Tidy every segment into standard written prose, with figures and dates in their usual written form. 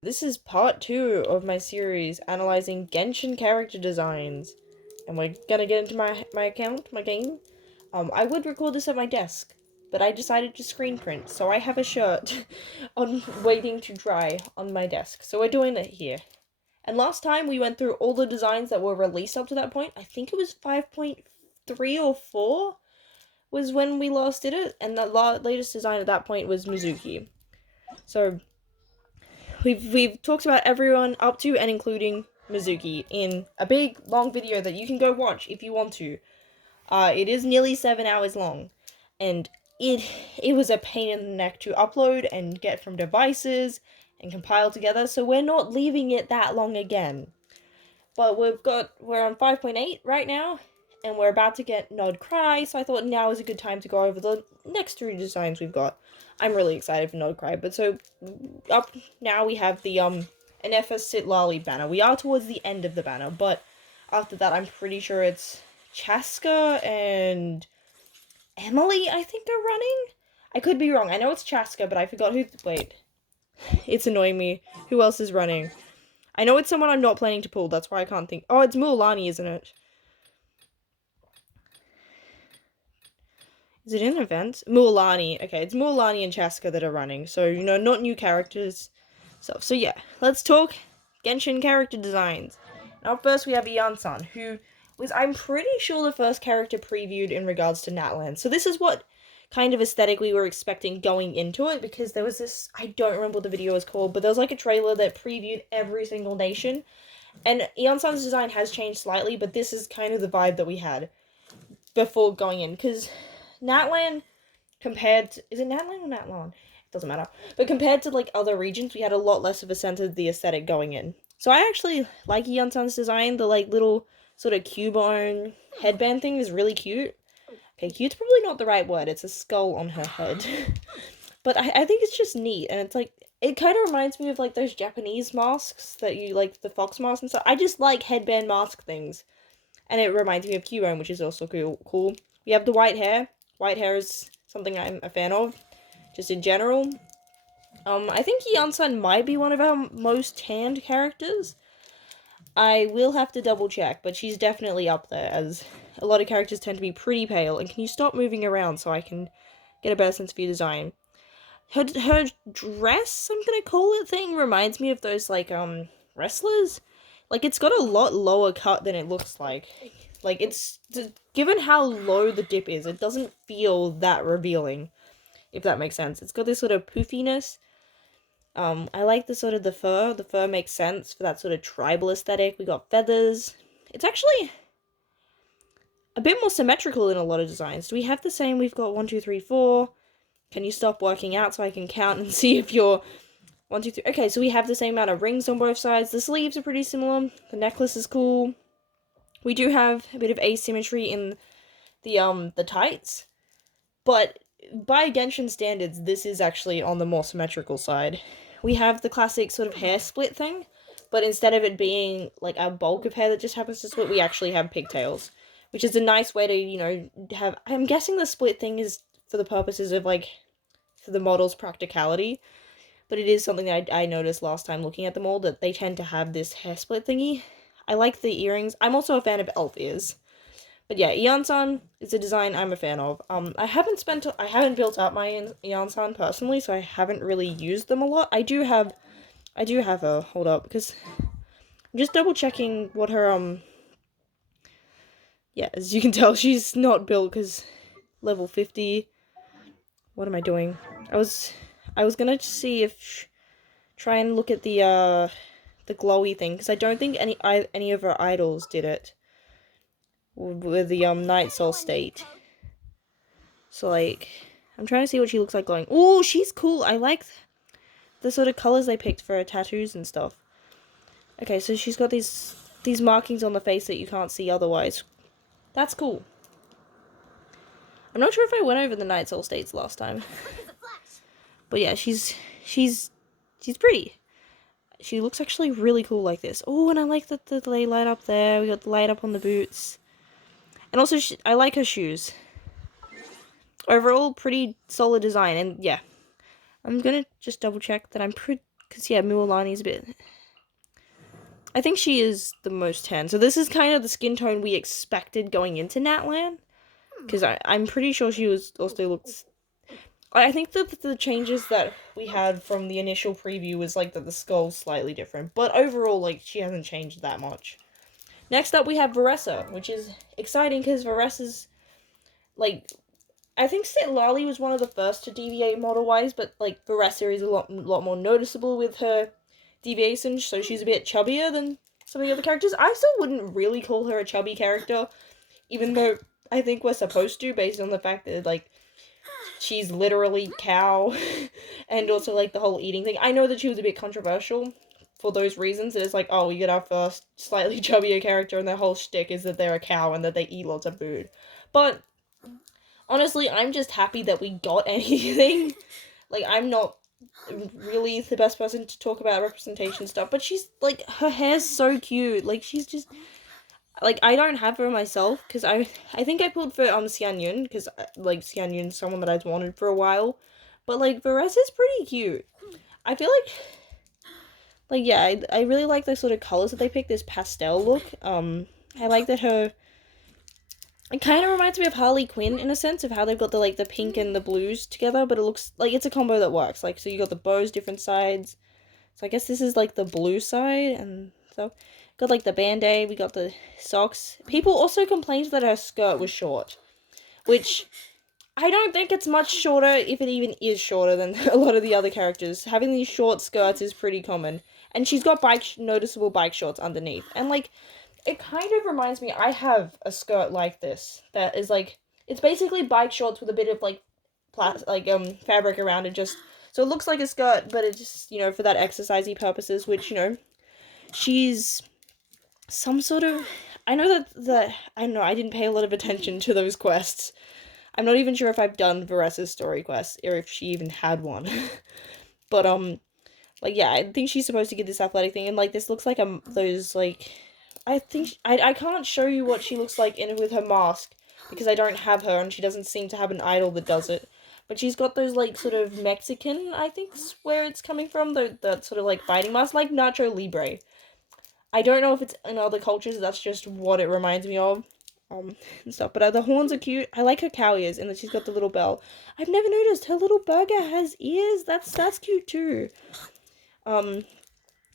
This is part 2 of my series analyzing Genshin character designs. And we're gonna get into my account, my game. I would record this at my desk, but I decided to screen print, so I have a shirt on waiting to dry on my desk. So we're doing it here. And last time we went through all the designs that were released up to that point. I think it was 5.3 or 4 was when we last did it, and the latest design at that point was Mizuki. So we've talked about everyone up to and including Mizuki in a big long video that you can go watch if you want to. It is nearly 7 hours long, and it was a pain in the neck to upload and get from devices and compile together, so we're not leaving it that long again. But we're on 5.8 right now, and we're about to get Nod Cry, so I thought now is a good time to go over the next 3 designs we've got. I'm really excited for Nod Cry, but so up now we have the Anefa Sit Lali banner. We are towards the end of the banner, but after that I'm pretty sure it's Chaska and Emily, I think, are running. I could be wrong. I know it's Chaska, but I forgot who. Wait. It's annoying me. Who else is running? I know it's someone I'm not planning to pull, that's why I can't think. Oh, it's Mualani, isn't it? Is it in events? Mualani. Okay, it's Mualani and Chaska that are running, so, you know, not new characters. So yeah, let's talk Genshin character designs. Now, first we have Ian-san, who was, I'm pretty sure, the first character previewed in regards to Natlan. So this is what kind of aesthetic we were expecting going into it, because there was this, I don't remember what the video was called, but there was like a trailer that previewed every single nation. And Ian-san's design has changed slightly, but this is kind of the vibe that we had before going in, because Natlan, compared to, is it Natlan or Natlan? It doesn't matter. But compared to like other regions, we had a lot less of a sense of the aesthetic going in. So I actually like Ian-san's design. The like little sort of cubone headband thing is really cute. Okay, cute's probably not the right word. It's a skull on her head. But I think it's just neat, and it's like, it kind of reminds me of like those Japanese masks that you like, the fox mask and stuff. I just like headband mask things, and it reminds me of Cubone, which is also cool. We have the white hair. White hair is something I'm a fan of, just in general. I think Ian-san might be one of our most tanned characters. I will have to double check, but she's definitely up there, as a lot of characters tend to be pretty pale. And can you stop moving around so I can get a better sense of your design? Her dress, I'm gonna call it, thing reminds me of those like wrestlers. Like, it's got a lot lower cut than it looks like. Like, it's, given how low the dip is, it doesn't feel that revealing, if that makes sense. It's got this sort of poofiness. I like the sort of the fur. The fur makes sense for that sort of tribal aesthetic. We got feathers. It's actually a bit more symmetrical in a lot of designs. Do we have the same? We've got 1, 2, 3, 4. Can you stop working out so I can count and see if you're 1, 2, 3? Okay, so we have the same amount of rings on both sides. The sleeves are pretty similar. The necklace is cool. We do have a bit of asymmetry in the tights, but by Genshin standards, this is actually on the more symmetrical side. We have the classic sort of hair split thing, but instead of it being like a bulk of hair that just happens to split, we actually have pigtails, which is a nice way to, you know, have, I'm guessing the split thing is for the purposes of, like, for the model's practicality, but it is something that I noticed last time looking at them all, that they tend to have this hair split thingy. I like the earrings. I'm also a fan of elf ears. But yeah, Ian-san is a design I'm a fan of. I haven't built up my Ian-san personally, so I haven't really used them a lot. I do have her, hold up, because I'm just double checking what her, yeah, as you can tell, she's not built, because level 50. What am I doing? I was gonna see if, try and look at the glowy thing, because I don't think any of her idols did it with the Night Soul state. So like, I'm trying to see what she looks like glowing. Oh, she's cool. I like the sort of colors they picked for her tattoos and stuff. Okay, so she's got these markings on the face that you can't see otherwise. That's cool. I'm not sure if I went over the Night Soul states last time. But yeah, she's pretty. She looks actually really cool like this. Oh, and I like that the light up there. We got the light up on the boots. And also, I like her shoes. Overall, pretty solid design. And yeah, I'm gonna just double check that I'm Because, yeah, Mualani's a bit... I think she is the most tan. So this is kind of the skin tone we expected going into Natlan. Because I'm pretty sure she was also looks... I think that the changes that we had from the initial preview was, like, that the skull's slightly different. But overall, like, she hasn't changed that much. Next up, we have Varessa, which is exciting because Varessa's, like... I think Lali was one of the first to deviate model-wise, but, like, Varessa is a lot more noticeable with her deviation, so she's a bit chubbier than some of the other characters. I still wouldn't really call her a chubby character, even though I think we're supposed to, based on the fact that, like, she's literally cow, and also, like, the whole eating thing. I know that she was a bit controversial for those reasons. It's like, oh, we get our first slightly chubbier character, and their whole shtick is that they're a cow and that they eat lots of food. But honestly, I'm just happy that we got anything. Like, I'm not really the best person to talk about representation stuff, but she's, like, her hair's so cute. Like, she's just... Like, I don't have her myself, because I think I pulled for Xian Yun, because, like, Xian Yun's someone that I've wanted for a while. But, like, Varessa's pretty cute. I feel like, yeah, I really like the sort of colors that they pick, this pastel look. I like that her... It kind of reminds me of Harley Quinn, in a sense, of how they've got the, like, the pink and the blues together, but it looks like it's a combo that works. Like, so you got the bows, different sides. So I guess this is, like, the blue side, and so... Got, like, the band-aid, we got the socks. People also complained that her skirt was short, which I don't think it's much shorter, if it even is shorter than a lot of the other characters. Having these short skirts is pretty common. And she's got noticeable bike shorts underneath. And, like, it kind of reminds me, I have a skirt like this that is, like, it's basically bike shorts with a bit of, like, fabric around it, just, so it looks like a skirt, but it's just, you know, for that exercisey purposes, which, you know, she's some sort of... I know that I don't know, I didn't pay a lot of attention to those quests. I'm not even sure if I've done Varessa's story quest, or if she even had one. But, like, yeah, I think she's supposed to get this athletic thing, and, like, this looks like, those, like... I think... I can't show you what she looks like with her mask, because I don't have her, and she doesn't seem to have an idol that does it. But she's got those, like, sort of Mexican, I think's where it's coming from, that sort of, like, fighting mask, like Nacho Libre. I don't know if it's in other cultures, that's just what it reminds me of, and stuff. But the horns are cute. I like her cow ears, and that she's got the little bell. I've never noticed her little burger has ears. That's cute too. And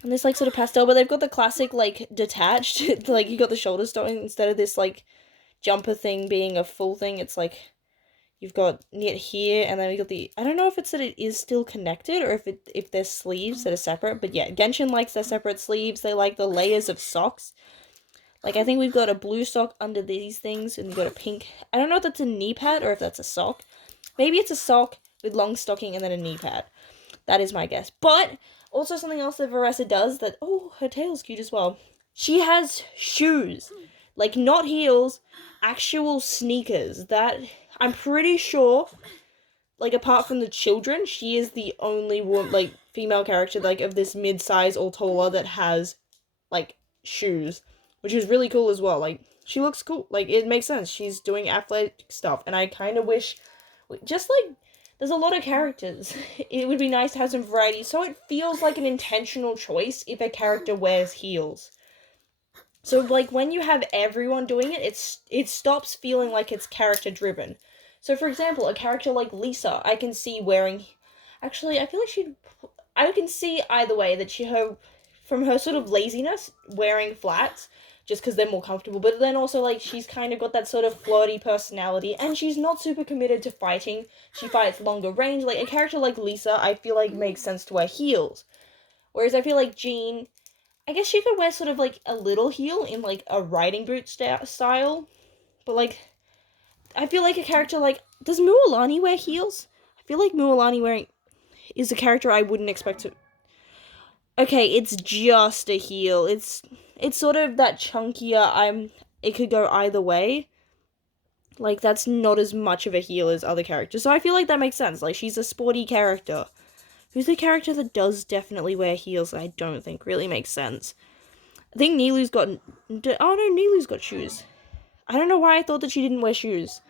this, like, sort of pastel, but they've got the classic, like, detached, like, you got the shoulder stopping, instead of this, like, jumper thing being a full thing, it's, like, you've got it here, and then we got the... I don't know if it's that it is still connected, or if there's sleeves that are separate, but yeah, Genshin likes their separate sleeves. They like the layers of socks. Like, I think we've got a blue sock under these things, and we've got a pink... I don't know if that's a knee pad, or if that's a sock. Maybe it's a sock with long stocking and then a knee pad. That is my guess. But, also something else that Varessa does that... Oh, her tail's cute as well. She has shoes. Like, not heels, actual sneakers. That... I'm pretty sure, like, apart from the children, she is the only like, female character, like, of this mid-size or taller that has, like, shoes, which is really cool as well. Like, she looks cool. Like, it makes sense. She's doing athletic stuff, and I kind of wish, just, like, there's a lot of characters. It would be nice to have some variety, so it feels like an intentional choice if a character wears heels. So, like, when you have everyone doing it, it stops feeling like it's character-driven. So, for example, a character like Lisa, I can see wearing... Actually, I feel like I can see either way that from her sort of laziness, wearing flats, just because they're more comfortable, but then also, like, she's kind of got that sort of flirty personality, and she's not super committed to fighting. She fights longer range. Like, a character like Lisa, I feel like makes sense to wear heels. Whereas I feel like Jean... I guess she could wear sort of, like, a little heel in, like, a riding boot style. But, like, I feel like a character like... Does Mualani wear heels? I feel like Mualani is a character I wouldn't expect to... Okay, it's just a heel. It's sort of that chunkier, it could go either way. Like, that's not as much of a heel as other characters. So I feel like that makes sense. Like, she's a sporty character. Who's the character that does definitely wear heels that I don't think really makes sense? I think Nilu's got... Oh, no, Nilu's got shoes. I don't know why I thought that she didn't wear shoes.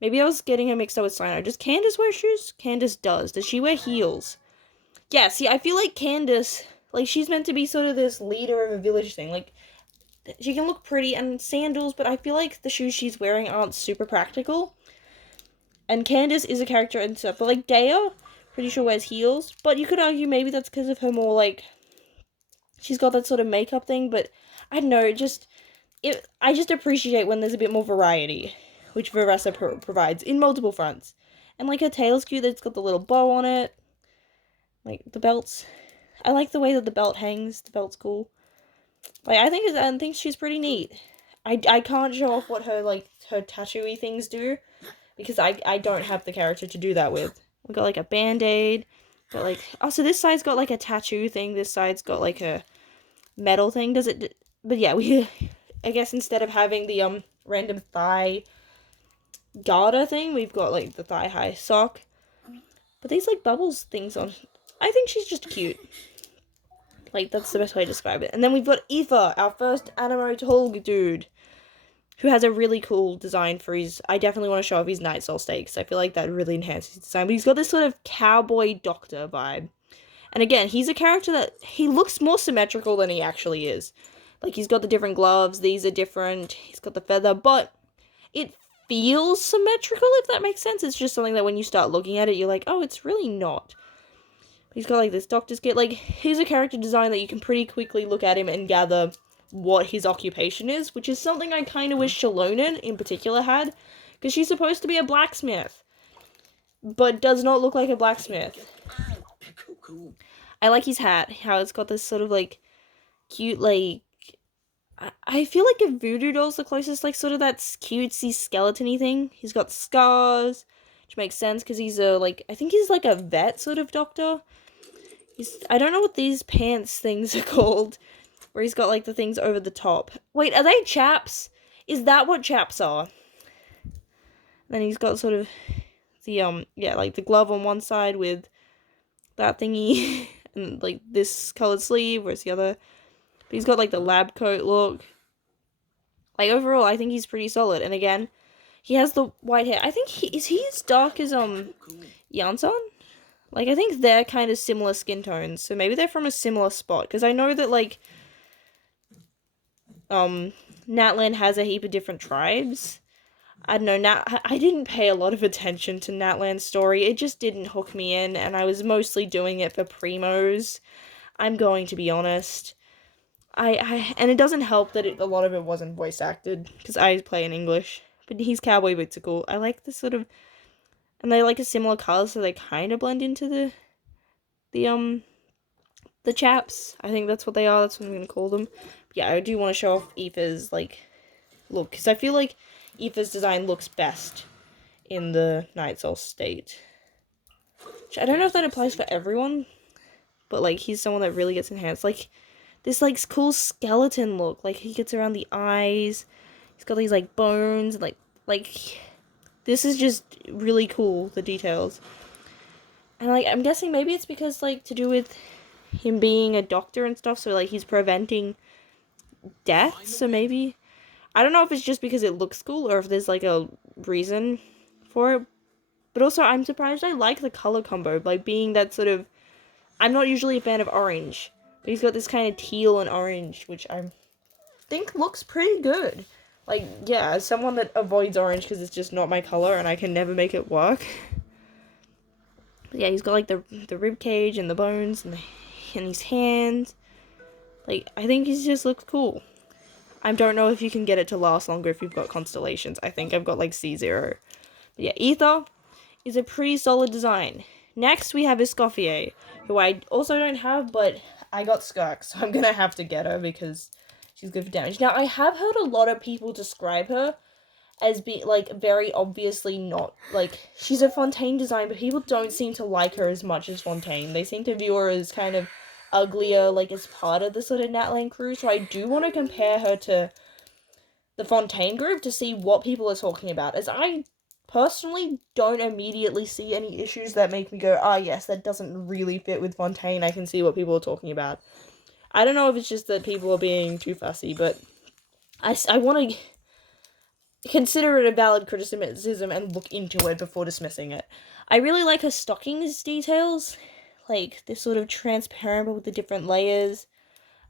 Maybe I was getting her mixed up with Sino. Does Candace wear shoes? Candace does. Does she wear heels? Yeah, see, I feel like Candace, like, she's meant to be sort of this leader of a village thing. Like, she can look pretty and sandals, but I feel like the shoes she's wearing aren't super practical. And Candace is a character and stuff, but like Daya, pretty sure wears heels. But you could argue maybe that's because of her more like, she's got that sort of makeup thing. But I don't know, I just appreciate when there's a bit more variety, which Veressa provides in multiple fronts. And like her tail's cute, it's got the little bow on it. Like the belts, I like the way that the belt hangs. The belt's cool. Like I think she's pretty neat. I can't show off what her tattooy things do because I don't have the character to do that with. We got like a band-aid. Got like, oh, so this side's got like a tattoo thing. This side's got like a metal thing. Does it? But yeah, I guess instead of having the random thigh garter thing, we've got like the thigh high sock. But these like bubbles things on. I think she's just cute. Like, that's the best way to describe it. And then we've got Aether, our first anime tall dude, who has a really cool design for his... I definitely want to show off his Night Soul state, because I feel like that really enhances his design. But he's got this sort of cowboy doctor vibe. And again, he's a character that... He looks more symmetrical than he actually is. Like, he's got the different gloves, these are different, he's got the feather, but it feels symmetrical, if that makes sense. It's just something that when you start looking at it, you're like, oh, it's really not. He's got, like, this doctor's kit. Like, he's a character design that you can pretty quickly look at him and gather what his occupation is, which is something I kind of wish Shalonen, in particular, had. Because she's supposed to be a blacksmith, but does not look like a blacksmith. I like his hat, how it's got this sort of, like, cute, like... I feel like a voodoo doll's the closest, like, sort of that cutesy skeleton-y thing. He's got scars, which makes sense, because he's a, like... I think he's, like, a vet sort of doctor. I don't know what these pants things are called, where he's got, like, the things over the top. Wait, are they chaps? Is that what chaps are? Then he's got sort of the, yeah, like, the glove on one side with that thingy, and, like, this colored sleeve, where's the other? But he's got, like, the lab coat look. Like, overall, I think he's pretty solid, and again, he has the white hair. I think is he as dark as, Yansan? Like, I think they're kind of similar skin tones, so maybe they're from a similar spot, because I know that, like, Natlan has a heap of different tribes. I don't know, I didn't pay a lot of attention to Natlan's story, it just didn't hook me in, and I was mostly doing it for primos. I'm going to be honest. And it doesn't help that a lot of it wasn't voice acted, because I play in English, but his cowboy boots are cool. I like the sort of... And they like a similar color, so they kind of blend into the chaps. I think that's what they are. That's what I'm going to call them. But yeah, I do want to show off Aether's, like, look. Because I feel like Aether's design looks best in the Night Soul state. Which I don't know if that applies for everyone. But, like, he's someone that really gets enhanced. Like, this, like, cool skeleton look. Like, he gets around the eyes. He's got these, like, bones. And, like... This is just really cool, the details. And, like, I'm guessing maybe it's because, like, to do with him being a doctor and stuff, so, like, he's preventing death, so maybe... I don't know if it's just because it looks cool, or if there's, like, a reason for it. But also, I'm surprised I like the color combo, like, being that sort of... I'm not usually a fan of orange, but he's got this kind of teal and orange, which I think looks pretty good. Like, yeah, as someone that avoids orange because it's just not my color and I can never make it work. But yeah, he's got, like, the rib cage and the bones and his hands. Like, I think he just looks cool. I don't know if you can get it to last longer if you've got constellations. I think I've got, like, C0. But yeah, Aether is a pretty solid design. Next, we have Escoffier, who I also don't have, but I got Skirk, so I'm gonna have to get her because... she's good for damage. Now, I have heard a lot of people describe her as being, like, very obviously not, like, she's a Fontaine design, but people don't seem to like her as much as Fontaine. They seem to view her as kind of uglier, like, as part of the sort of Natlan crew, so I do want to compare her to the Fontaine group to see what people are talking about, as I personally don't immediately see any issues that make me go, ah, yes, that doesn't really fit with Fontaine. I can see what people are talking about. I don't know if it's just that people are being too fussy, but I want to consider it a valid criticism and look into it before dismissing it. I really like her stockings details. like, this sort of transparent, but with the different layers.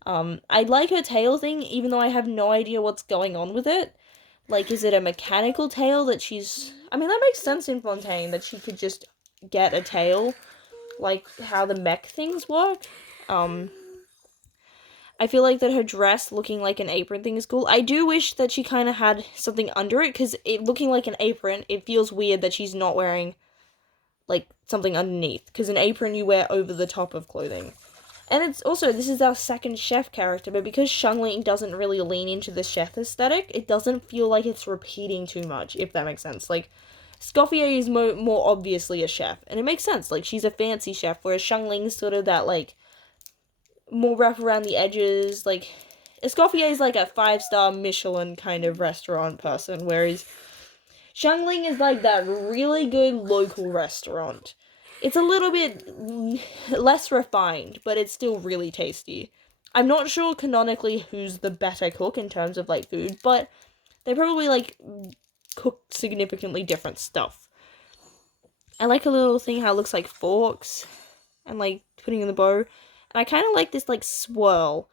I like her tail thing, even though I have no idea what's going on with it. Like, is it a mechanical tail that she's... I mean, that makes sense in Fontaine, that she could just get a tail, like how the mech things work. I feel like that her dress looking like an apron thing is cool. I do wish that she kind of had something under it, because it looking like an apron, it feels weird that she's not wearing, like, something underneath. Because an apron you wear over the top of clothing. And it's also, this is our second chef character, but because Xiangling doesn't really lean into the chef aesthetic, it doesn't feel like it's repeating too much, if that makes sense. Like, Escoffier is more obviously a chef, and it makes sense. Like, she's a fancy chef, whereas Xiangling's sort of that, like, more rough around the edges. Like, Escoffier is like a 5-star Michelin kind of restaurant person, whereas Xiangling is like that really good local restaurant. It's a little bit less refined, but it's still really tasty. I'm not sure canonically who's the better cook in terms of, like, food, but they probably, like, cook significantly different stuff. I like a little thing how it looks like forks and, like, putting in the bow. And I kind of like this, like, swirl.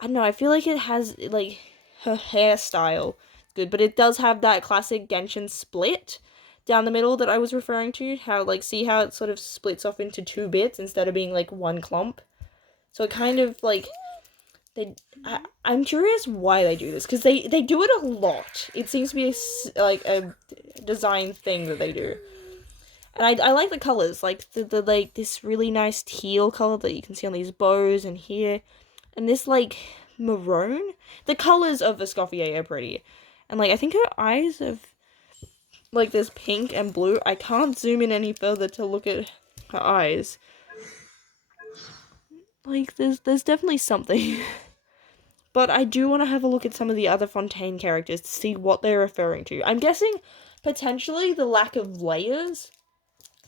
I don't know, I feel like it has, like, her hairstyle good, but it does have that classic Genshin split down the middle that I was referring to. How, like, see how it sort of splits off into 2 bits instead of being, like, one clump? So it kind of, like, I'm curious why they do this, because they do it a lot. It seems to be, a design thing that they do. And I like the colors, like, the like, this really nice teal color that you can see on these bows and here. And this, like, maroon. The colors of Escoffier are pretty. And, like, I think her eyes have, like, this pink and blue. I can't zoom in any further to look at her eyes. Like, there's definitely something. But I do want to have a look at some of the other Fontaine characters to see what they're referring to. I'm guessing, potentially, the lack of layers,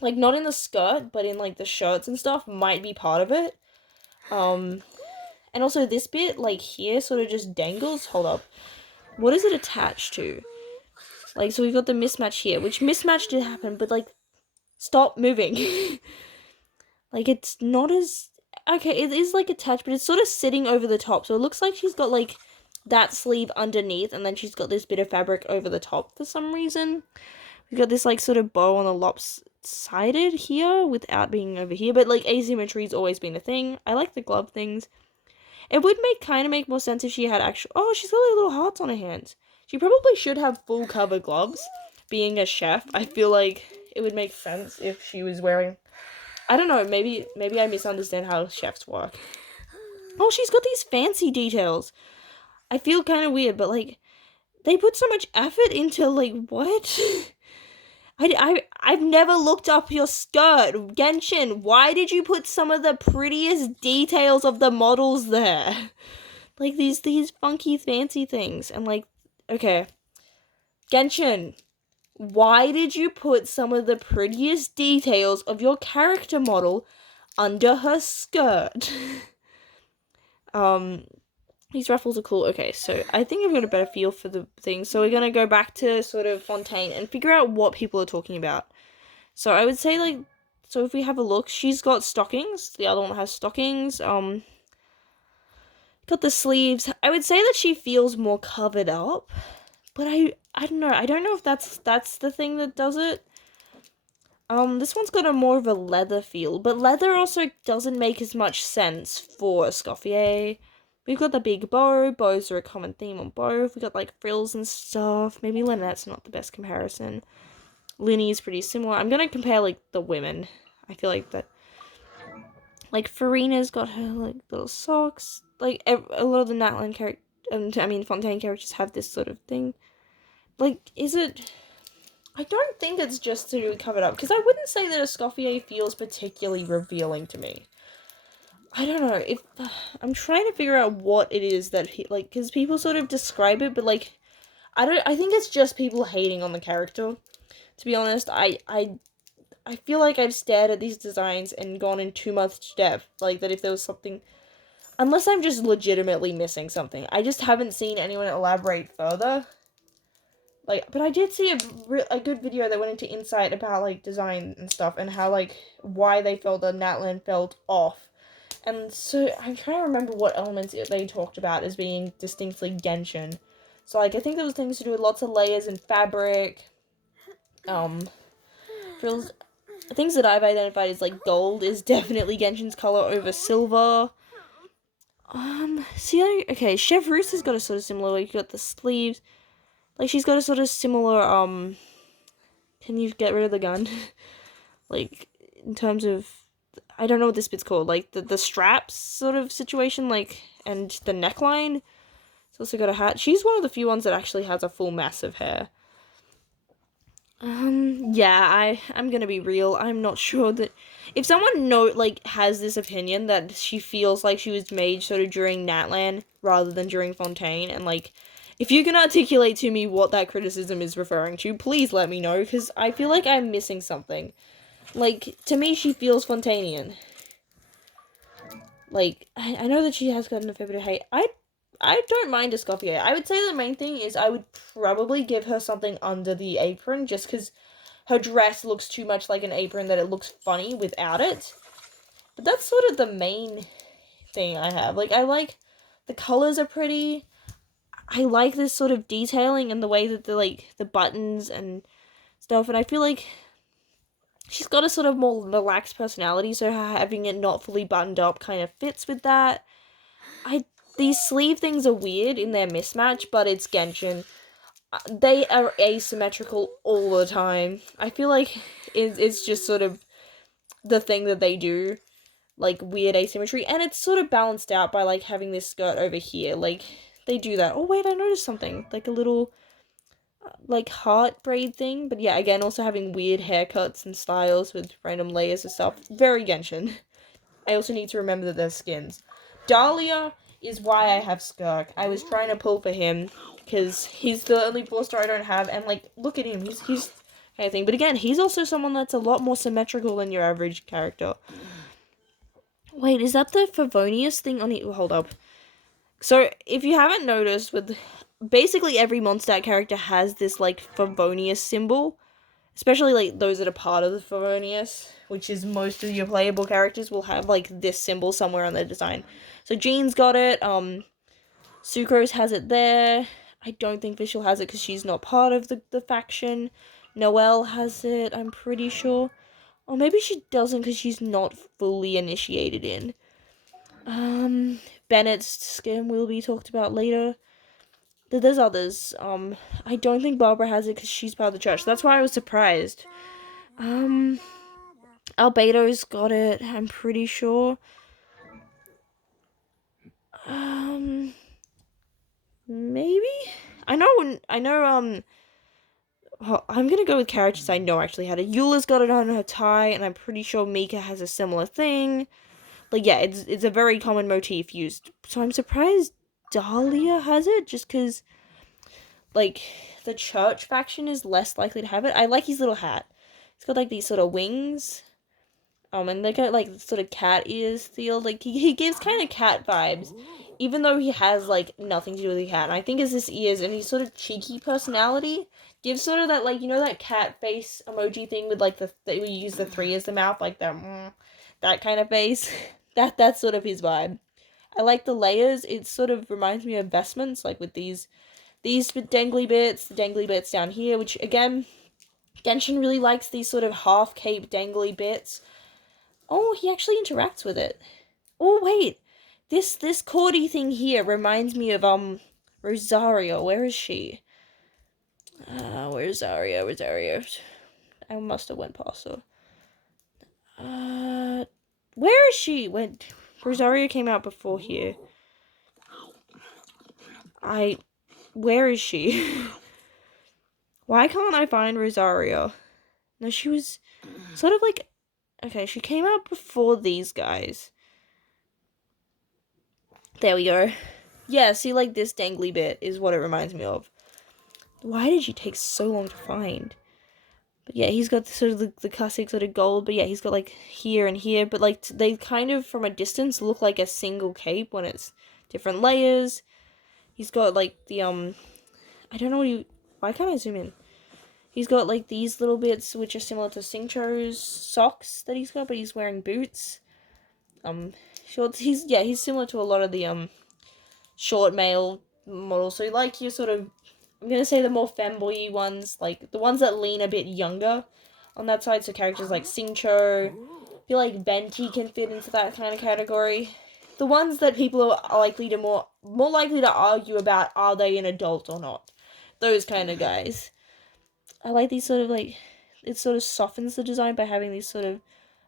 like, not in the skirt, but in, like, the shirts and stuff, might be part of it. And also this bit, like, here, sort of just dangles. Hold up. What is it attached to? Like, so we've got the mismatch here, which mismatch did happen, but, like, stop moving. Like, it's not as... Okay, it is, like, attached, but it's sort of sitting over the top, so it looks like she's got, like, that sleeve underneath, and then she's got this bit of fabric over the top for some reason. We've got this, like, sort of bow on the lopsided here, without being over here, but, like, asymmetry's always been a thing. I like the glove things. It would kind of make more sense if she had actual... Oh, she's got, like, little hearts on her hands. She probably should have full cover gloves. Being a chef, I feel like it would make sense if she was wearing... I don't know, maybe I misunderstand how chefs work. Oh, she's got these fancy details. I feel kind of weird, but, like, they put so much effort into, like, what? I've never looked up your skirt. Genshin, why did you put some of the prettiest details of the models there? Like, these funky, fancy things. And, like, okay. Genshin, why did you put some of the prettiest details of your character model under her skirt? These ruffles are cool. Okay, so I think I've got a better feel for the thing. So we're gonna go back to sort of Fontaine and figure out what people are talking about. So I would say, like, so if we have a look, she's got stockings. The other one has stockings. Got the sleeves. I would say that she feels more covered up. But I don't know. I don't know if that's the thing that does it. This one's got a more of a leather feel, but leather also doesn't make as much sense for Escoffier. We've got the big bow. Bows are a common theme on both. We've got, like, frills and stuff. Maybe Lynette's not the best comparison. Linny's pretty similar. I'm gonna compare, like, the women. I feel like that. Like, Farina's got her, like, little socks. Like, a lot of the Natlan Fontaine characters have this sort of thing. Like, is it... I don't think it's just to cover it up, because I wouldn't say that Escoffier feels particularly revealing to me. I don't know, if... I'm trying to figure out what it is that he... Like, because people sort of describe it, but, like... I think it's just people hating on the character. To be honest, I feel like I've stared at these designs and gone in too much depth. Like, that if there was something... Unless I'm just legitimately missing something. I just haven't seen anyone elaborate further. Like, but I did see a good video that went into insight about, like, design and stuff, and how, like, why they felt that Natlan felt off. And so, I'm trying to remember what elements they talked about as being distinctly Genshin. So, like, I think there was things to do with lots of layers and fabric, frills. Things that I've identified as, like, gold is definitely Genshin's color over silver. See, okay, Chevreuse has got a sort of similar, like, you got the sleeves. Like, she's got a sort of similar, can you get rid of the gun? Like, in terms of, I don't know what this bit's called, like, the straps sort of situation, like, and the neckline. It's also got a hat. She's one of the few ones that actually has a full mass of hair. Yeah, I'm gonna be real. I'm not sure that if someone has this opinion that she feels like she was made sort of during Natlan rather than during Fontaine, and like, if you can articulate to me what that criticism is referring to, please let me know, because I feel like I'm missing something. Like, to me, she feels Fontainian. Like, I know that she has gotten a fair bit of hate. I don't mind Escoffier. I would say the main thing is I would probably give her something under the apron, just because her dress looks too much like an apron that it looks funny without it. But that's sort of the main thing I have. Like, I like the colors are pretty. I like this sort of detailing and the way that the buttons and stuff. And I feel like she's got a sort of more relaxed personality, so her having it not fully buttoned up kind of fits with that. These sleeve things are weird in their mismatch, but it's Genshin. They are asymmetrical all the time. I feel like it's just sort of the thing that they do, like, weird asymmetry, and it's sort of balanced out by, like, having this skirt over here. Like, they do that. Oh, wait, I noticed something. Like, a little, like, heart braid thing. But yeah, again, also having weird haircuts and styles with random layers and stuff. Very Genshin. I also need to remember that there's skins. Dahlia is why I have Skirk. I was trying to pull for him, because he's the only 4-star I don't have, and, like, look at him, he's kind of thing. But again, he's also someone that's a lot more symmetrical than your average character. Wait, is that the Favonius thing on it? Hold up. So, if you haven't noticed, with basically every Mondstadt character has this, like, Favonius symbol. Especially, like, those that are part of the Favonius, which is most of your playable characters will have, like, this symbol somewhere on their design. So Jean's got it, Sucrose has it there. I don't think Vishal has it because she's not part of the faction. Noelle has it, I'm pretty sure. Or maybe she doesn't because she's not fully initiated in. Bennett's skin will be talked about later. There's others. I don't think Barbara has it because she's part of the church. That's why I was surprised. Albedo's got it, I'm pretty sure. Maybe? I know, I'm gonna go with characters I know actually had it. Eula's got it on her tie, and I'm pretty sure Mika has a similar thing. Like, yeah, it's a very common motif used. So I'm surprised Dahlia has it, just because, like, the church faction is less likely to have it. I like his little hat. It's got, like, these sort of wings. And they got, like, sort of cat ears feel. Like, he gives kind of cat vibes, even though he has, like, nothing to do with the cat. And I think it's his ears and his sort of cheeky personality gives sort of that, like, you know, that cat face emoji thing with, like, that we use the 3 as the mouth, like, that kind of face. That's sort of his vibe. I like the layers. It sort of reminds me of vestments, like, with these dangly bits, the dangly bits down here, which, again, Genshin really likes these sort of half-cape dangly bits. Oh, he actually interacts with it. Oh, wait. This cordy thing here reminds me of, Rosario. Where is she? Where's Zaria? Where's Zaria? I must have went past her. Where is she? When Rosario came out before here. Where is she? Why can't I find Rosario? No, she was sort of like, okay, she came out before these guys. There we go. Yeah, see, like, this dangly bit is what it reminds me of. Why did she take so long to find? But yeah, he's got sort of the classic sort of gold, but yeah, he's got, like, here and here, but, like, they kind of, from a distance, look like a single cape when it's different layers. He's got, like, the, I don't know what Why can't I zoom in? He's got like these little bits which are similar to Singcho's socks that he's got, but he's wearing boots. Shorts. He's similar to a lot of the short male models. So like you sort of, I'm gonna say the more femboy ones, like the ones that lean a bit younger on that side. So characters like Singcho, I feel like Venti can fit into that kind of category. The ones that people are likely to more likely to argue about, are they an adult or not? Those kind of guys. I like these sort of like, it sort of softens the design by having these sort of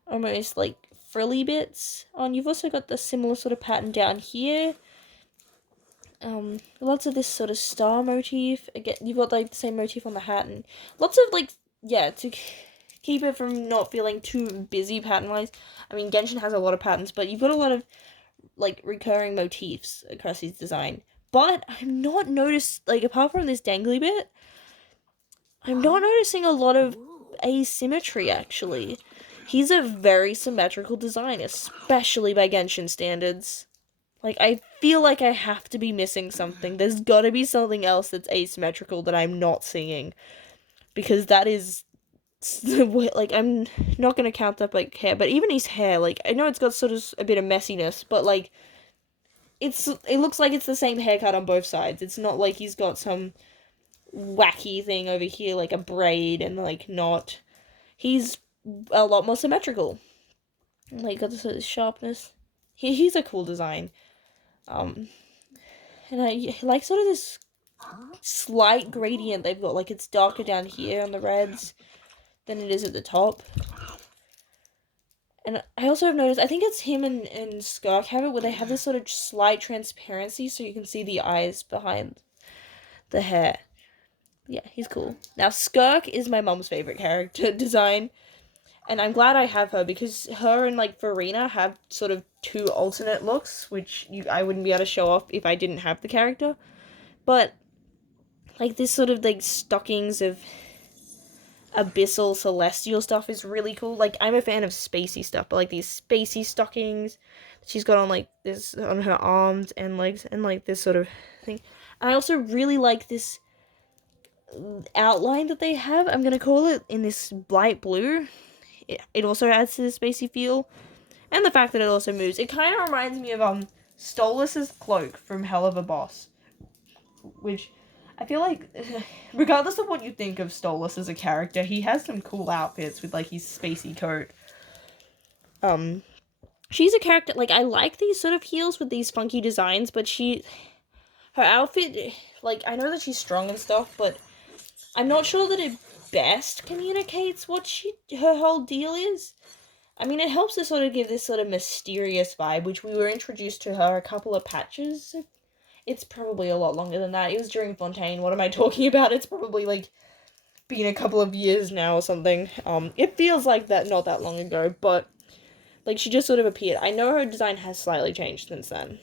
almost like frilly bits on. You've also got the similar sort of pattern down here. Lots of this sort of star motif. Again, you've got like the same motif on the hat, and lots of like, yeah, to keep it from not feeling too busy pattern-wise. I mean, Genshin has a lot of patterns, but you've got a lot of like recurring motifs across his design. But I'm not noticed, like, apart from this dangly bit, I'm not noticing a lot of asymmetry, actually. He's a very symmetrical design, especially by Genshin standards. Like, I feel like I have to be missing something. There's gotta be something else that's asymmetrical that I'm not seeing. Because that is, like, I'm not gonna count that, like, hair, but even his hair, like, I know it's got sort of a bit of messiness, but, like, it looks like it's the same haircut on both sides. It's not like he's got some wacky thing over here, like a braid, and, like, not. He's a lot more symmetrical. Like, got this sort of sharpness. He's a cool design. And I like sort of this slight gradient they've got. Like, it's darker down here on the reds than it is at the top. And I also have noticed, I think it's him and Skirk have it, where they have this sort of slight transparency so you can see the eyes behind the hair. Yeah, he's cool. Now, Skirk is my mom's favorite character design. And I'm glad I have her, because her and, like, Farina have sort of two alternate looks, which I wouldn't be able to show off if I didn't have the character. But, like, this sort of, like, stockings of abyssal celestial stuff is really cool. Like, I'm a fan of spacey stuff, but, like, these spacey stockings she's got on, like, this, on her arms and legs, and, like, this sort of thing. I also really like this outline that they have. I'm gonna call it in this light blue. It also adds to the spacey feel, and the fact that it also moves. It kind of reminds me of Stolas's cloak from Hell of a Boss, which I feel like, regardless of what you think of Stolas as a character, he has some cool outfits with, like, his spacey coat. She's a character, like, I like these sort of heels with these funky designs, but her outfit, like, I know that she's strong and stuff, but I'm not sure that it best communicates what her whole deal is. I mean, it helps to sort of give this sort of mysterious vibe, which we were introduced to her a couple of patches. It's probably a lot longer than that. It was during Fontaine. What am I talking about? It's probably, like, been a couple of years now or something. It feels like that not that long ago, but, like, she just sort of appeared. I know her design has slightly changed since then.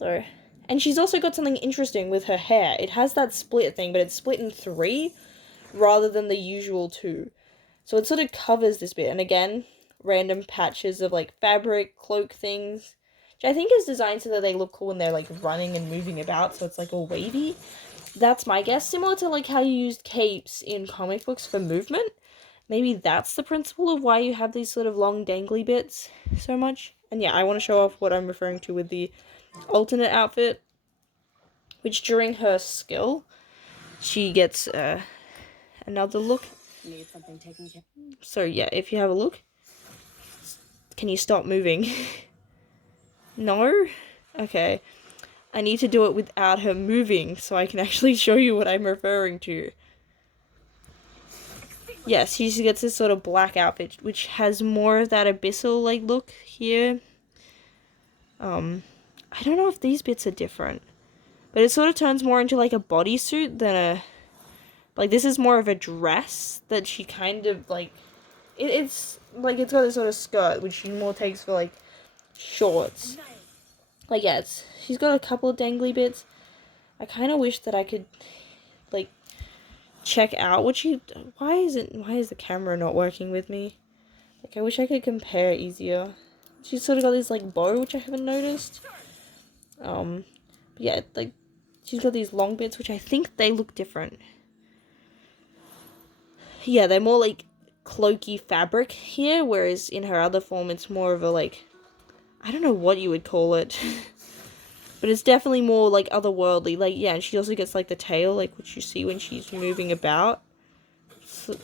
So, and she's also got something interesting with her hair. It has that split thing, but it's split in 3 rather than the usual 2. So it sort of covers this bit. And again, random patches of, like, fabric, cloak things, which I think is designed so that they look cool when they're, like, running and moving about, so it's, like, all wavy. That's my guess. Similar to, like, how you used capes in comic books for movement. Maybe that's the principle of why you have these sort of long dangly bits so much. And yeah, I want to show off what I'm referring to with the alternate outfit, which during her skill, she gets another look. Need something taken care. So yeah, if you have a look, can you stop moving? No? Okay. I need to do it without her moving so I can actually show you what I'm referring to. Yes, she gets this sort of black outfit, which has more of that abyssal, like, look here. I don't know if these bits are different, but it sort of turns more into, like, a bodysuit than a, like, this is more of a dress that she kind of, like, it's, like, it's got this sort of skirt, which she more takes for, like, shorts. Like, yeah, she's got a couple of dangly bits. I kind of wish that I could, like, check out what why is the camera not working with me? Like, I wish I could compare easier. She's sort of got this, like, bow, which I haven't noticed. But yeah, like, she's got these long bits, which I think they look different. yeah, they're more like cloaky fabric here, whereas in her other form it's more of a like, I don't know what you would call it. But it's definitely more like otherworldly. Like, yeah, and she also gets like the tail, like what you see when she's moving about. So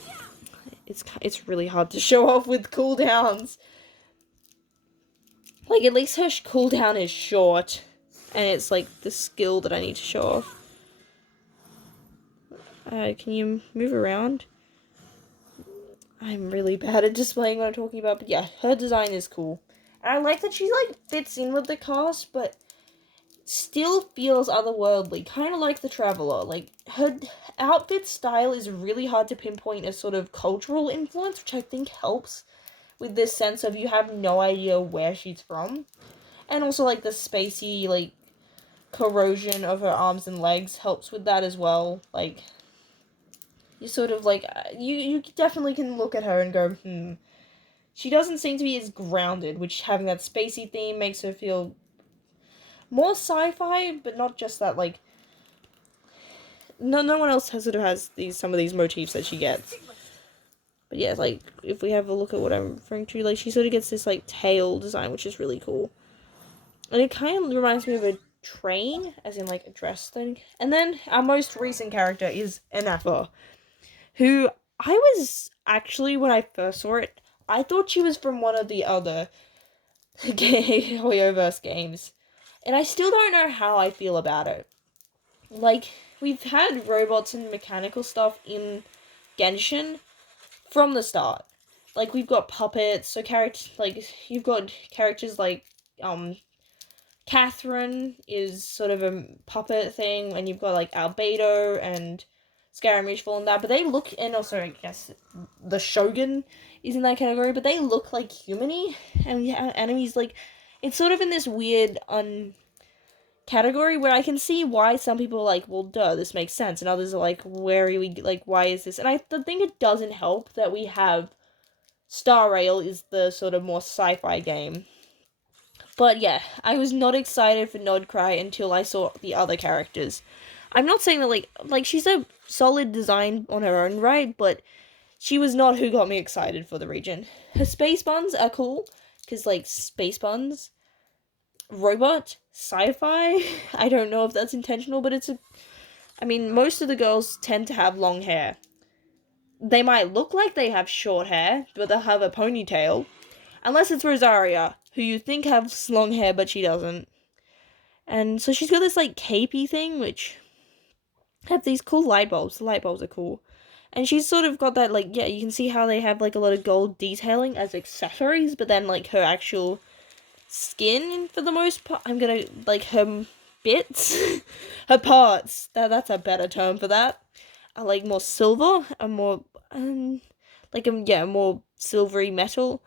it's really hard to show off with cooldowns. Like, at least her cooldown is short, and it's like the skill that I need to show off. Can you move around? I'm really bad at displaying what I'm talking about, but yeah, her design is cool. And I like that she like fits in with the cast, but still feels otherworldly, kind of like the Traveler. Like, her outfit style is really hard to pinpoint as sort of cultural influence, which I think helps with this sense of you have no idea where she's from. And also, like, the spacey, like, corrosion of her arms and legs helps with that as well. Like, you sort of, like, you definitely can look at her and go, she doesn't seem to be as grounded, which having that spacey theme makes her feel more sci-fi, but not just that, like, no one else has some of these motifs that she gets. But yeah, like, if we have a look at what I'm referring to, like, she sort of gets this, like, tail design, which is really cool. And it kind of reminds me of a train, as in, like, a dress thing. And then our most recent character is Anafa, who I was, actually, when I first saw it, I thought she was from one of the other Hoyoverse games. And I still don't know how I feel about it. Like, we've had robots and mechanical stuff in Genshin from the start. Like, we've got puppets, so you've got characters like, Catherine is sort of a puppet thing, and you've got, like, Albedo and Scaramouche fall in that, but they look, and also, I guess, the Shogun is in that category, but they look, like, human-y, and yeah, enemies, like, it's sort of in this weird, category where I can see why some people are like, well, duh, this makes sense, and others are like, where are we, like, why is this? And I think it doesn't help that we have Star Rail is the sort of more sci-fi game. But yeah, I was not excited for Nodcry until I saw the other characters. I'm not saying that, like she's a solid design on her own right, but she was not who got me excited for the region. Her space buns are cool, because, like, space buns, robot, sci-fi, I don't know if that's intentional, but I mean, most of the girls tend to have long hair. They might look like they have short hair, but they'll have a ponytail. Unless it's Rosaria, who you think has long hair, but she doesn't. And so she's got this, like, capey thing, which have these cool light bulbs. The light bulbs are cool. And she's sort of got that, like, yeah, you can see how they have, like, a lot of gold detailing as accessories, but then, like, her actual skin, for the most part, I'm gonna, like, her bits, her parts, that's a better term for that, are, like, more silver, and more, more silvery metal.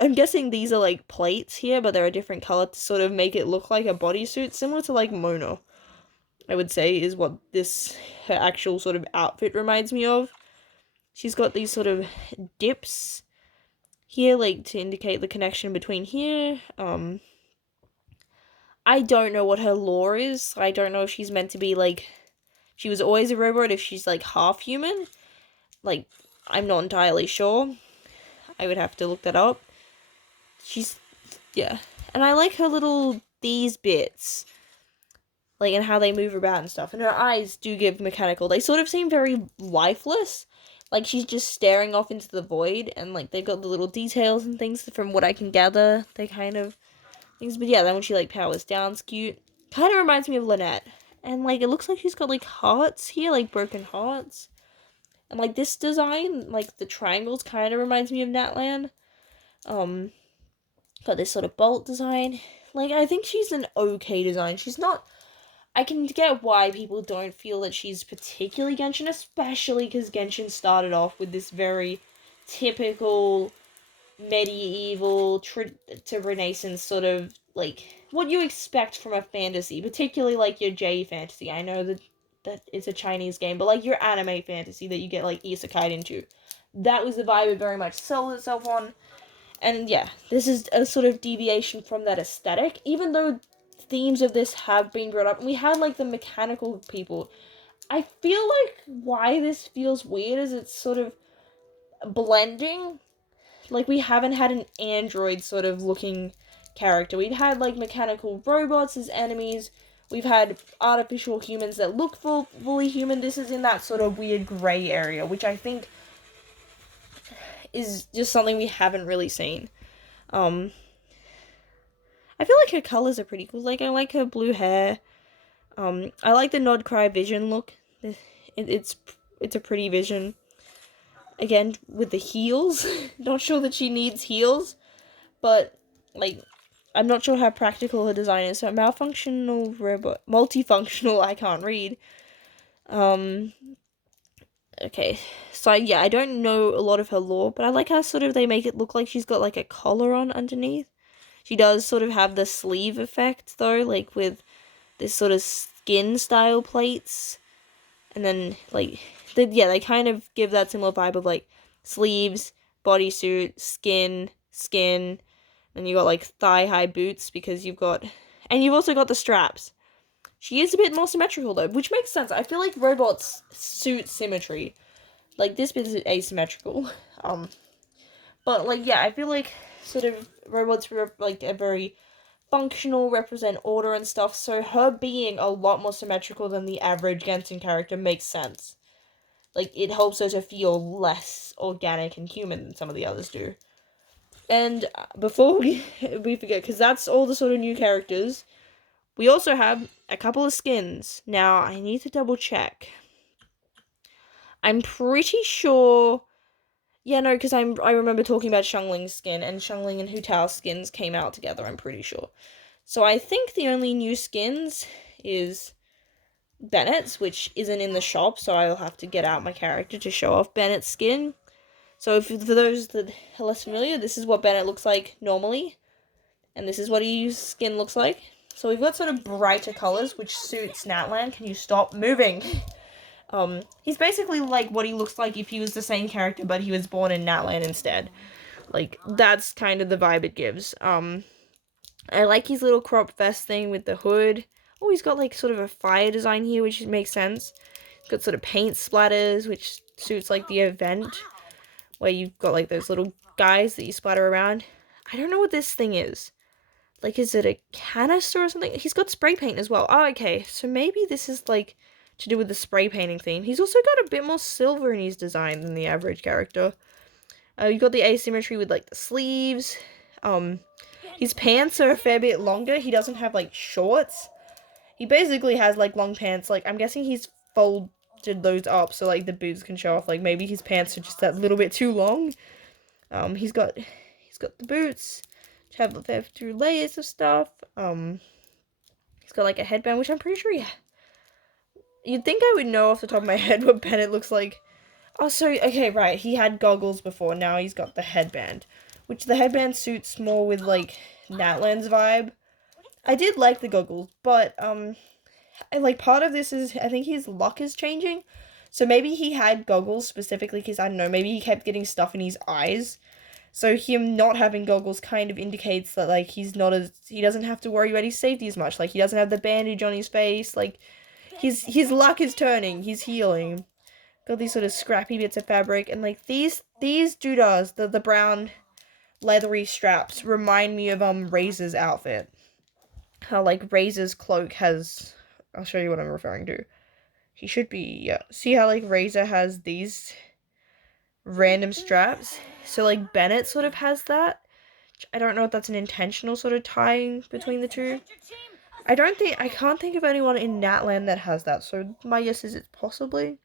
I'm guessing these are, like, plates here, but they're a different color to sort of make it look like a bodysuit, similar to, like, Mona, I would say, is what her actual sort of outfit reminds me of. She's got these sort of dips here, like, to indicate the connection between here. I don't know what her lore is. I don't know if she's meant to be, like, she was always a robot, if she's, like, half human. Like, I'm not entirely sure. I would have to look that up. Yeah. And I like her these bits. Like, and how they move about and stuff. And her eyes do give mechanical. They sort of seem very lifeless. Like, she's just staring off into the void. And, like, they've got the little details and things. From what I can gather, they kind of things. But yeah, then when she, like, powers down, it's cute. Kind of reminds me of Lynette. And, like, it looks like she's got, like, hearts here. Like, broken hearts. And, like, this design, like, the triangles kind of reminds me of Natlan. Got this sort of bolt design. Like, I think she's an okay design. She's not... I can get why people don't feel that she's particularly Genshin, especially because Genshin started off with this very typical medieval to Renaissance sort of, like, what you expect from a fantasy, particularly, like, your J fantasy. I know that it's a Chinese game, but, like, your anime fantasy that you get, like, isekai into. That was the vibe it very much sold itself on. And yeah, this is a sort of deviation from that aesthetic, even though themes of this have been brought up. And we had, like, the mechanical people. I feel like why this feels weird is it's sort of blending. Like, we haven't had an android sort of looking character. We've had, like, mechanical robots as enemies. We've had artificial humans that look fully human. This is in that sort of weird grey area, which I think is just something we haven't really seen. I feel like her colors are pretty cool. Like, I like her blue hair. I like the Nod Cry Vision look. It's a pretty vision. Again, with the heels. Not sure that she needs heels, but, like, I'm not sure how practical her design is. So, multifunctional, I can't read. Okay. So, yeah, I don't know a lot of her lore, but I like how sort of they make it look like she's got, like, a collar on underneath. She does sort of have the sleeve effect, though, like, with this sort of skin style plates. And then, like, they kind of give that similar vibe of, like, sleeves, bodysuit, skin, and you got, like, thigh-high boots because you've also got the straps. She is a bit more symmetrical, though, which makes sense. I feel like robots suit symmetry. Like, this bit is asymmetrical. But, like, yeah, I feel like sort of robots, like, are very functional, represent order and stuff, so her being a lot more symmetrical than the average Genshin character makes sense. Like, it helps her to feel less organic and human than some of the others do. And before we forget, because that's all the sort of new characters, we also have a couple of skins. Now, I need to double check. I'm pretty sure... Yeah, no, because I remember talking about Xiangling's skin, and Xiangling and Hu Tao's skins came out together, I'm pretty sure. So I think the only new skins is Bennett's, which isn't in the shop, so I'll have to get out my character to show off Bennett's skin. So for those that are less familiar, this is what Bennett looks like normally, and this is what his skin looks like. So we've got sort of brighter colors, which suits Natlan. Can you stop moving? He's basically like what he looks like if he was the same character, but he was born in Natlan instead. Like, that's kind of the vibe it gives. I like his little crop vest thing with the hood. Oh, he's got, like, sort of a fire design here, which makes sense. He's got sort of paint splatters, which suits, like, the event, where you've got, like, those little guys that you splatter around. I don't know what this thing is. Like, is it a canister or something? He's got spray paint as well. Oh, okay. So maybe this is, like, to do with the spray painting theme. He's also got a bit more silver in his design than the average character. You've got the asymmetry with, like, the sleeves. His pants are a fair bit longer. He doesn't have, like, shorts. He basically has, like, long pants. Like, I'm guessing he's folded those up so, like, the boots can show off. Like, maybe his pants are just that little bit too long. He's got the boots, which have a fair few layers of stuff. He's got, like, a headband, which I'm pretty sure, you'd think I would know off the top of my head what Bennett looks like. Oh, so, okay, right, he had goggles before, now he's got the headband. Which the headband suits more with, like, Natlan's vibe. I did like the goggles, but, like, part of this is, I think his luck is changing. So maybe he had goggles specifically because, I don't know, maybe he kept getting stuff in his eyes. So him not having goggles kind of indicates that, like, he doesn't have to worry about his safety as much. Like, he doesn't have the bandage on his face. Like, his luck is turning. He's healing. Got these sort of scrappy bits of fabric. And, like, these doodahs, the brown leathery straps, remind me of, Razor's outfit. How, like, Razor's cloak has... I'll show you what I'm referring to. He should be, yeah. See how, like, Razor has these random straps? So, like, Bennett sort of has that. I don't know if that's an intentional sort of tying between the two. I can't think of anyone in Natland that has that, so my guess is it's possibly.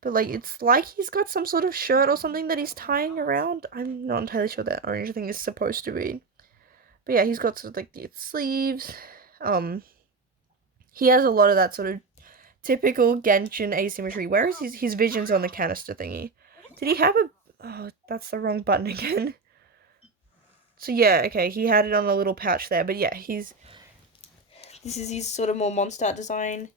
But, like, it's like he's got some sort of shirt or something that he's tying around. I'm not entirely sure that orange thing is supposed to be. But yeah, he's got sort of, like, the sleeves. He has a lot of that sort of typical Genshin asymmetry. Where is his visions on the canister thingy? Did he have a... Oh, that's the wrong button again. So yeah, okay, he had it on a little pouch there. But yeah, this is his sort of more Mondstadt design.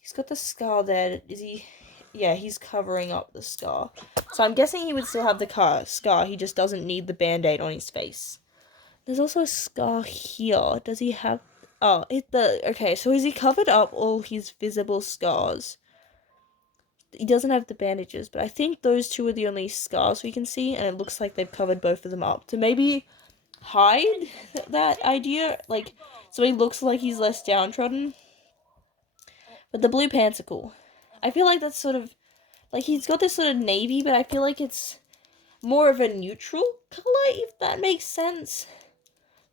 He's got the scar there. Is he... Yeah, he's covering up the scar. So I'm guessing he would still have the scar. He just doesn't need the band-aid on his face. There's also a scar here. Does he have... Oh, okay, so has he covered up all his visible scars? he doesn't have the bandages, but I think those two are the only scars we can see, and it looks like they've covered both of them up to maybe hide that idea, like, so he looks like he's less downtrodden. But the blue pants are cool. I feel like that's sort of, like, he's got this sort of navy, but I feel like it's more of a neutral color, if that makes sense.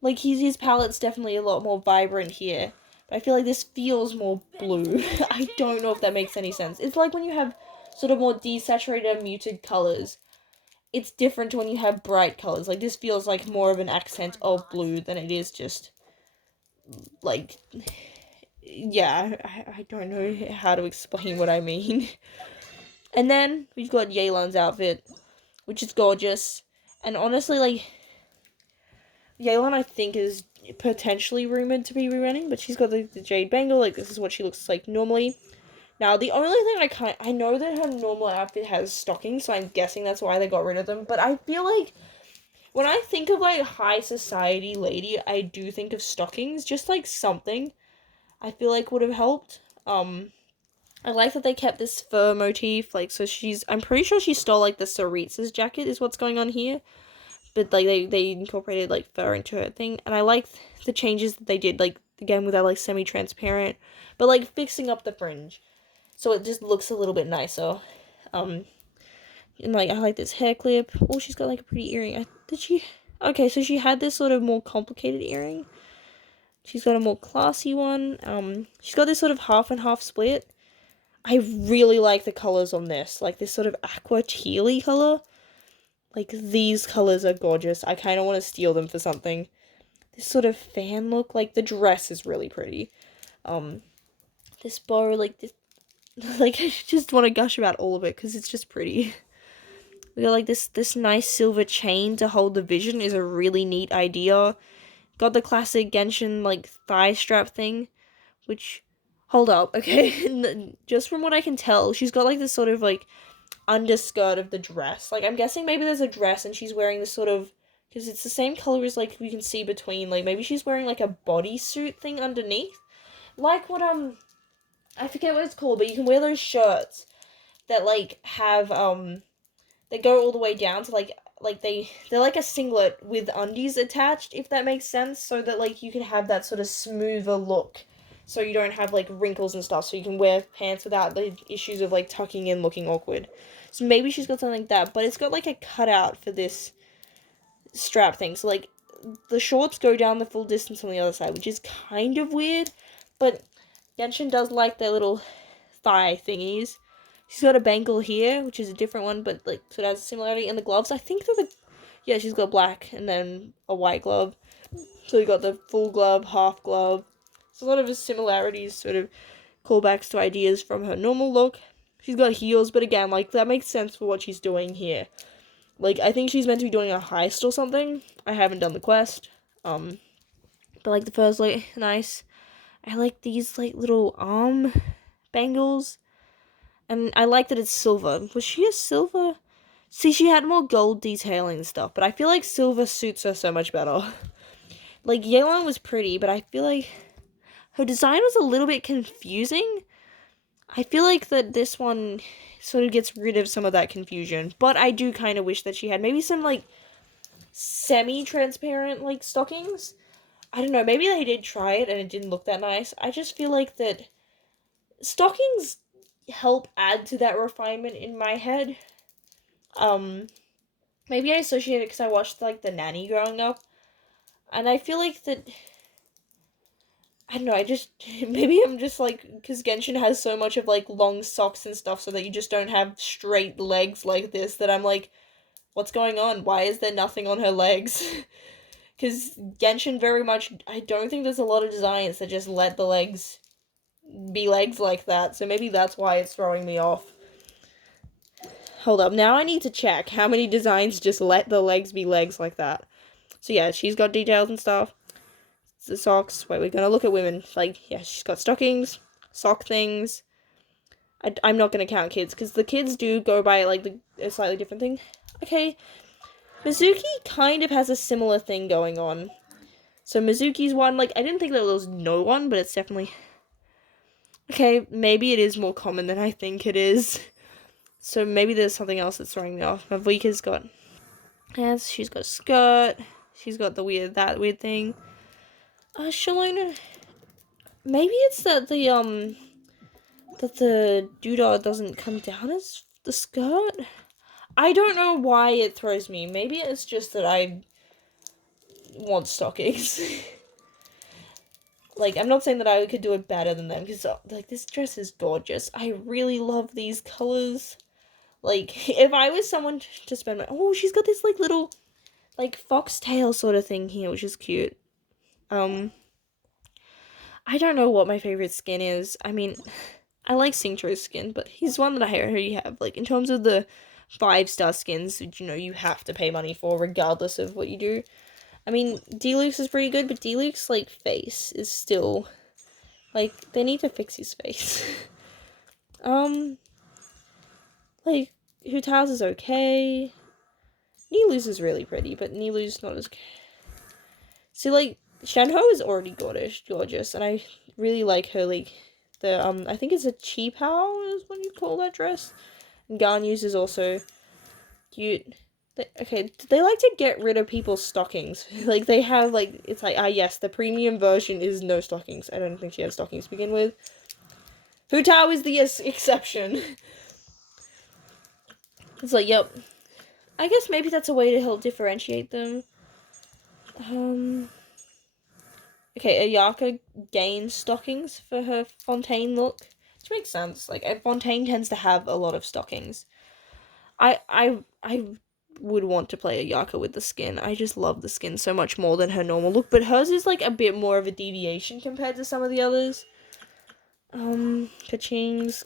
Like, his palette's definitely a lot more vibrant here, but I feel like this feels more blue. I don't know if that makes any sense. It's like when you have sort of more desaturated, muted colors, it's different to when you have bright colors. Like, this feels like more of an accent of blue than it is just, like, yeah, I don't know how to explain what I mean. And then we've got Yelan's outfit, which is gorgeous. And honestly, like, Yelan, I think, is potentially rumored to be rerunning, but she's got the jade bangle. Like, this is what she looks like normally. Now, the only thing I know that her normal outfit has stockings, so I'm guessing that's why they got rid of them. But I feel like when I think of, like, high society lady, I do think of stockings. Just, like, something I feel like would have helped. I like that they kept this fur motif. Like, so I'm pretty sure she stole, like, the Saritsa's jacket is what's going on here. But, like, they incorporated, like, fur into her thing. And I like the changes that they did, like, again, with that, like, semi-transparent, but, like, fixing up the fringe. So it just looks a little bit nicer. And, like, I like this hair clip. Oh, she's got, like, a pretty earring. Okay, so she had this sort of more complicated earring. She's got a more classy one. She's got this sort of half and half split. I really like the colors on this. Like, this sort of aqua tealy color. Like, these colors are gorgeous. I kind of want to steal them for something. This sort of fan look. Like, the dress is really pretty. This bow, like, this... Like, I just want to gush about all of it, because it's just pretty. We got, like, this nice silver chain to hold the vision is a really neat idea. Got the classic Genshin, like, thigh strap thing, which... Hold up, okay? Just from what I can tell, she's got, like, this sort of, like, underskirt of the dress. Like, I'm guessing maybe there's a dress and she's wearing this sort of... Because it's the same color as, like, we can see between, like, maybe she's wearing, like, a bodysuit thing underneath. Like what, I forget what it's called, but you can wear those shirts that, like, have, they go all the way down to, like they're like a singlet with undies attached, if that makes sense, so that, like, you can have that sort of smoother look, so you don't have, like, wrinkles and stuff, so you can wear pants without the issues of, like, tucking in looking awkward. So maybe she's got something like that, but it's got, like, a cutout for this strap thing, so, like, the shorts go down the full distance on the other side, which is kind of weird, but Genshin does like their little thigh thingies. She's got a bangle here, which is a different one, but, like, so it has a similarity. In the gloves, I think they're yeah, she's got black and then a white glove. So you got the full glove, half glove. So a lot of similarities, sort of callbacks to ideas from her normal look. She's got heels, but again, like, that makes sense for what she's doing here. Like, I think she's meant to be doing a heist or something. I haven't done the quest. But, like, the fur's, like, nice. I like these, like, little arm bangles. And I like that it's silver. Was she a silver? See, she had more gold detailing and stuff, but I feel like silver suits her so much better. Like, Yelan was pretty, but I feel like her design was a little bit confusing. I feel like that this one sort of gets rid of some of that confusion, but I do kind of wish that she had maybe some, like, semi-transparent, like, stockings. I don't know, maybe they did try it and it didn't look that nice. I just feel like that stockings help add to that refinement in my head. Maybe I associate it because I watched, like, The Nanny growing up, and I feel like that, I don't know, maybe I'm just, like, because Genshin has so much of, like, long socks and stuff so that you just don't have straight legs like this, that I'm like, what's going on? Why is there nothing on her legs? Because Genshin very much, I don't think there's a lot of designs that just let the legs be legs like that, so maybe that's why it's throwing me off. Hold up, now I need to check how many designs just let the legs be legs like that. So yeah, she's got details and stuff. The socks, wait, we're gonna look at women. Like, yeah, she's got stockings, sock things. I'm not gonna count kids, because the kids do go by, like, a slightly different thing. Okay, Mizuki kind of has a similar thing going on. So Mizuki's one, like, I didn't think there was no one, but it's definitely... Okay, maybe it is more common than I think it is. So maybe there's something else that's throwing me off. Mavika's got pants. She's got a skirt. She's got that weird thing. Shalona. Maybe it's that the doodah doesn't come down as the skirt. I don't know why it throws me. Maybe it's just that I want stockings. Like, I'm not saying that I could do it better than them, because, like, this dress is gorgeous. I really love these colors. Like, if I was someone to spend my... Oh, she's got this, like, little, like, foxtail sort of thing here, which is cute. I don't know what my favorite skin is. I mean, I like Singcho's skin, but he's one that I already have. Like, in terms of the 5-star skins, you know, you have to pay money for, regardless of what you do. I mean, D-Luke's is pretty good, but D-Luke's, like, face is still... Like, they need to fix his face. Like, Hutao's is okay. Nilu's is really pretty, but Nilu's not as... See, like, Shenhe is already gorgeous, and I really like her, like, I think it's a Qipao is what you call that dress. And Ganyu's is also cute. They like to get rid of people's stockings. Like, they have, like, it's like, yes, the premium version is no stockings. I don't think she has stockings to begin with. Hutao is the exception. It's like, yep. I guess maybe that's a way to help differentiate them. Okay, Ayaka gains stockings for her Fontaine look. Which makes sense. Like, Fontaine tends to have a lot of stockings. I would want to play Ayaka with the skin. I just love the skin so much more than her normal look. But hers is, like, a bit more of a deviation compared to some of the others. Kaching's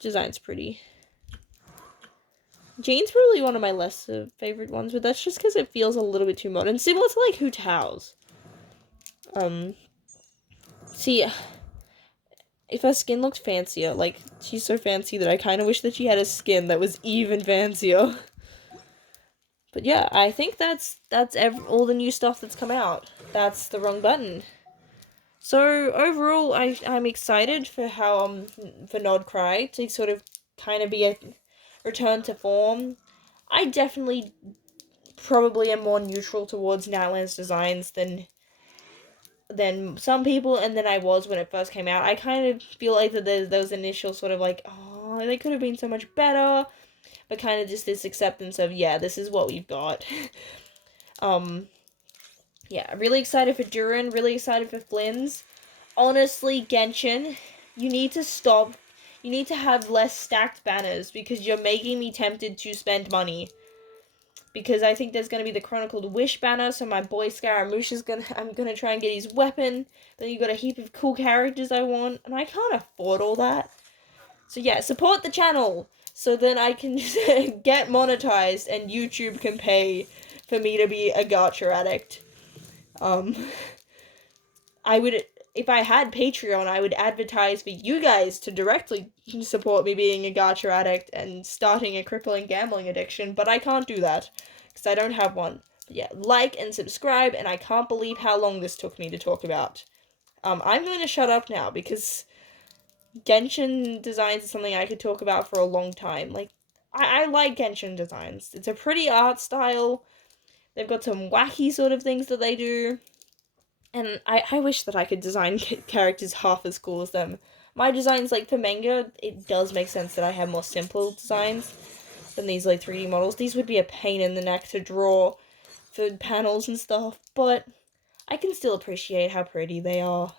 design's pretty. Jane's probably one of my lesser favorite ones, but that's just because it feels a little bit too modern. Similar to, like, Hutao's. See, if her skin looked fancier, like, she's so fancy that I kind of wish that she had a skin that was even fancier. But yeah, I think that's all the new stuff that's come out. That's the wrong button. So overall, I'm excited for how for Nod Cry to sort of kind of be a return to form. I definitely probably am more neutral towards Nightlands designs than some people, and than I was when it first came out. I kind of feel like that there was initial sort of like, oh, they could have been so much better, but kind of just this acceptance of, yeah, this is what we've got. Yeah, really excited for Durin, really excited for Flynn's. Honestly, Genshin, you need to stop. You need to have less stacked banners, because you're making me tempted to spend money. Because I think there's going to be the Chronicled Wish banner, so my boy Scaramouche I'm going to try and get his weapon. Then you got a heap of cool characters I want, and I can't afford all that. So yeah, support the channel, so then I can get monetized and YouTube can pay for me to be a gacha addict. I would, if I had Patreon, I would advertise for you guys to directly support me being a gacha addict and starting a crippling gambling addiction, but I can't do that, because I don't have one. But yeah, like and subscribe, and I can't believe how long this took me to talk about. I'm going to shut up now, because Genshin designs is something I could talk about for a long time. Like, I like Genshin designs. It's a pretty art style. They've got some wacky sort of things that they do. And I wish that I could design characters half as cool as them. My designs, like, for manga, it does make sense that I have more simple designs than these, like, 3D models. These would be a pain in the neck to draw for panels and stuff, but I can still appreciate how pretty they are.